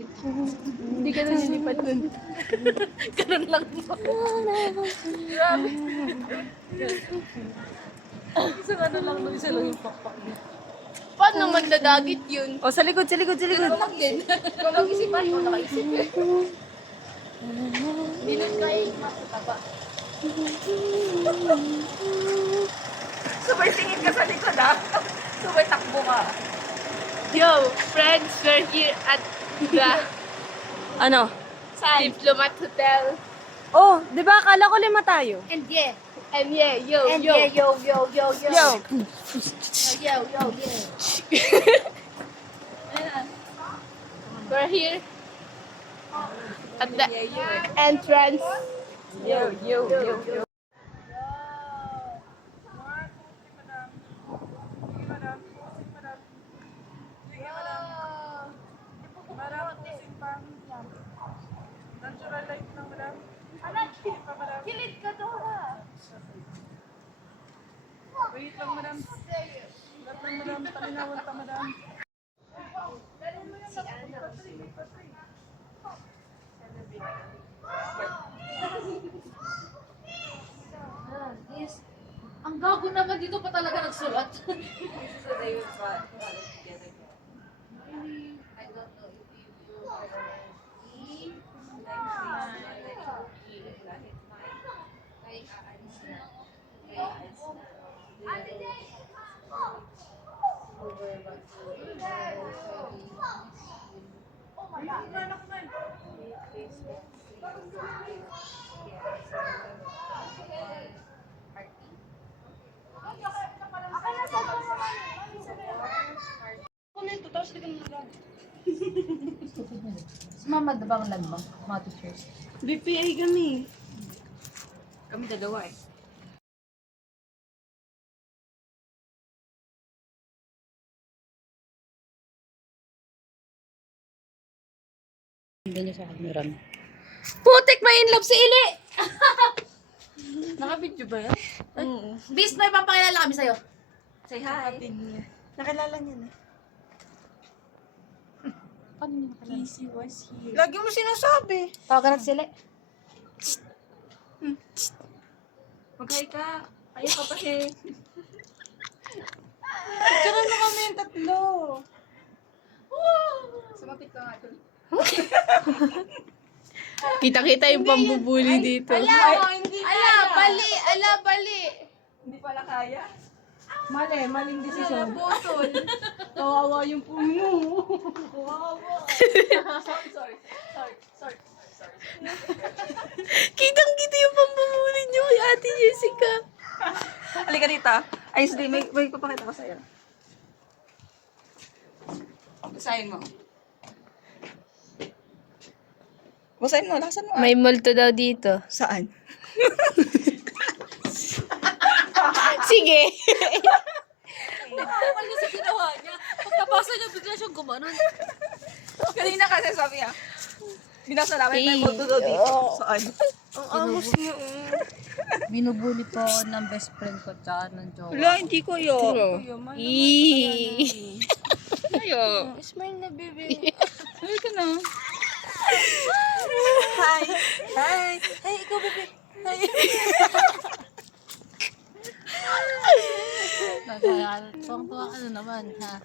Hindi ka nalilipad dun. Ganun lang mo. Grabe. Isang ano lang, isa lang yung pakpak niya. Paano naman dadagit yun? O, sa likod, sa likod, sa likod. Ganun lang din. Kung nag-isipan, kung nakaisip. Hindi nun kaya yung matutaba. Sabay singit ka sa likod, ha? Sabay takbo ka. Yo, friends, we're here at the Ano? Diplomat Hotel. Oh, di ba? Akala ko 5 tayo. And yeah, yo, And yo. yeah, yo, yo, yo, yo. Yo! Yo, yo, yo. We're here at the entrance. Yo, yo, yo, yo. Natural light lang, madam. Kilit ka daw ha. Wait lang, madam. Lahat lang, madam. Palinawan pa, madam. Yes. Ang gago naman dito pa talaga nagsulat. I don't know if you Mama, dabang lang mo, mga teachers. BPA kami. Kami dalawa eh. Putik, may in love si Ili! Naka-video ba yan? Oo. Bis, may papakilala kami sa'yo. Say hi. Nakilala niya na. Paano niyo nakilala? Easy was here. Lagi mo sinasabi. Tawagan natin si Ili. Mag-hi ka. Ayaw ka pa eh. Picture mo kami yung tatlo. Sumapit ka nga dun. Kita-kita yung pambubuli dito. Hindi Bali. Hindi pala kaya. Maling desisyon. Botol. Kawawa yung puno. Kawawa. Sorry. Kitang-kita yung pambubuli niyo kay Ate Jessica. Halika dito. Ay, hindi. May papakita ko sa'yo. Basahin mo. Basahin mo. Lakasan mo. May multo daw dito. Saan? Sige. Kapal niya sa ginawa niya. Pagkapasa niya, bigla siyang gumanon. Kanina kasi sabi niya, binasa namin may multo daw dito. Saan? Ang amos niyo. Binubuli po ako ng best friend ko tsaka ng jowa. Wala, hindi ko yun. Ayo. Smile na, baby. Ay ka na. Hi. Hi, ikaw, bebe. Hi. Tuwang-tuwa ka na naman, ha?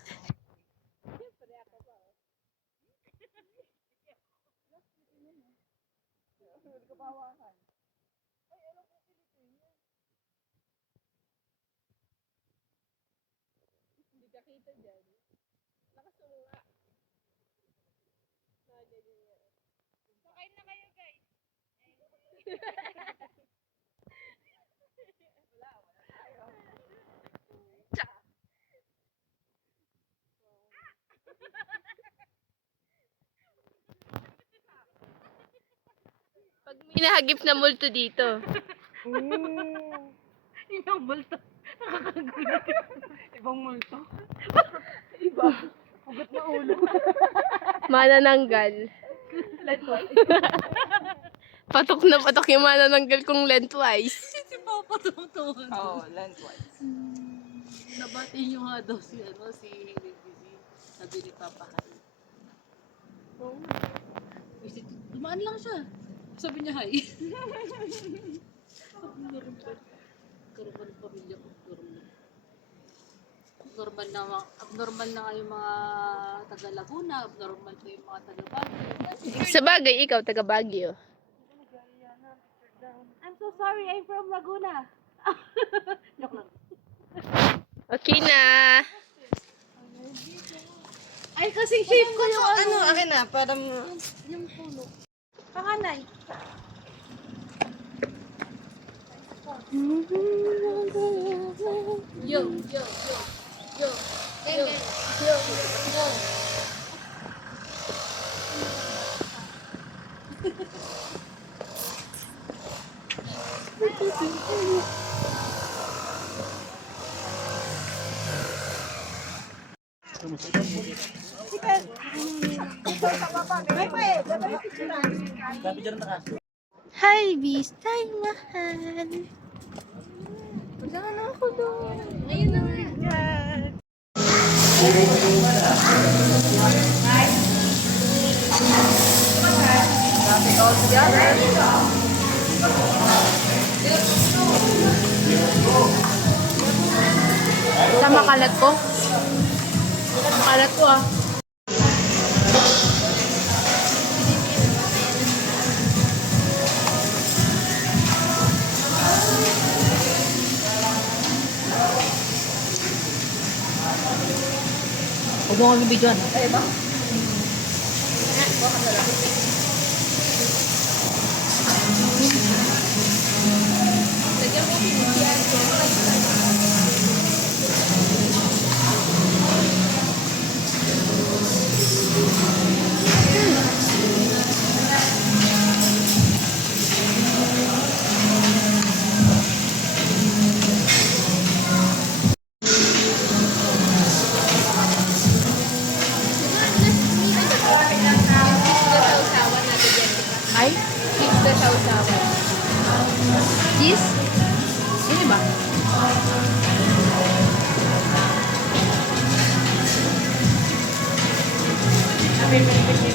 Pag may nahagip na multo dito. Ibang multo. Ibang multo. Manananggal. Patok na patok yung manananggal kong lengthwise. Si Papa tumutuwa. Oo, lengthwise. Nabati niyo nga daw si Rizzy. Sabi ni Papa. Oo. Dumaan lang siya. Sabi niya, hi. Normal pamilya ko. Abnormal na nga yung mga taga Laguna, abnormal pa yung mga taga Baguio. Sa bagay, ikaw, taga Baguio. I'm so sorry, I'm from Laguna. Joke lang. Okay na. Ay, kasi shape ko yung ano. akin na, parang... Yung puno. Panganay. Yo. Hi, Beast. Hi, mahal. Wala na ako doon. Ayun na nga. Sama kalat ko. Kalat ko ah. Huwag mo kami bidyoan. Ay, cheese na sausawan. Cheese? Ini ba? Amin.